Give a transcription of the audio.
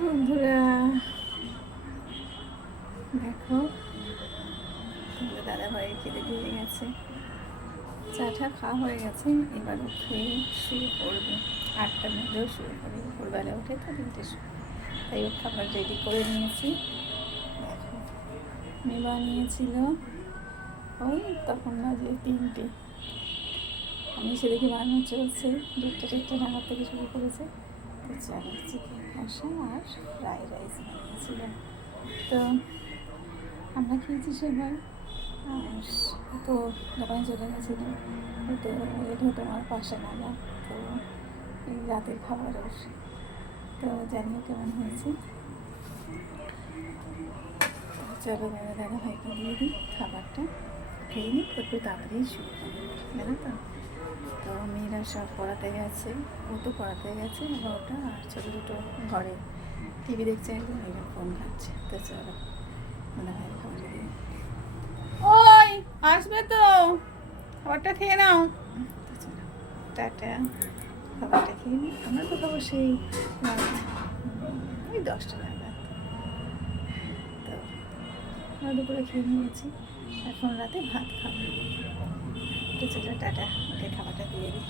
বন্ধুরা দেখো, তোমাদের দাদা ভাই খেতে দিয়ে গেছে, চাটা খাওয়া হয়ে গেছে। এবারও খেয়ে শুয়ে পড়বে, 8টার মধ্যেও শুয়ে পড়বে। ভোরবেলা উঠে তো 3টে তাই ও খাবার রেডি করে নিয়েছি। দেখো, মেবা নিয়েছিল ওই তখন বাজে 3টে, আমি সে দেখি বানানো চলছে, 1:30 নাগাদ থেকে শুরু করেছে। তো চলো, চিকেন কষা আর ফ্রাইড রাইস বানিয়েছিল, তো আমরা খেয়েছি সবাই। আর তো দোকানে চলে গেছিলো, তো লেট হতো আমার 5টা নাগাদ। তো এই রাতের খাবারের তো জানিও কেমন হয়েছে। চলো দাদা ভাইকে দিয়ে দিই খাবারটা, খেয়ে নিই, একটু তাড়াতাড়ি শুয়ে পড়ি, জানো তো। তো মেয়েরা সব পড়াতে গেছে, ও তো পড়াতে গেছে 11টা, আর ছোটো ছোটো ঘরে টিভি দেখছে, একদম মেয়েরা ফোন খাচ্ছে। তো চলো দাদা ভাই খাবার দিয়ে, ওই আসবে তো, খাবারটা খেয়ে নাও। তো চলো টাটা, খাবারটা খেয়ে নিই। আমরা তো খাবো সেই ওই 10টা নাগাদ। তো আমরা দুপুরে খেয়ে নিয়েছি, এখন রাতে ভাত খাবো। তো চলো টাটা, ওকে খাবারটা দিয়ে দিই।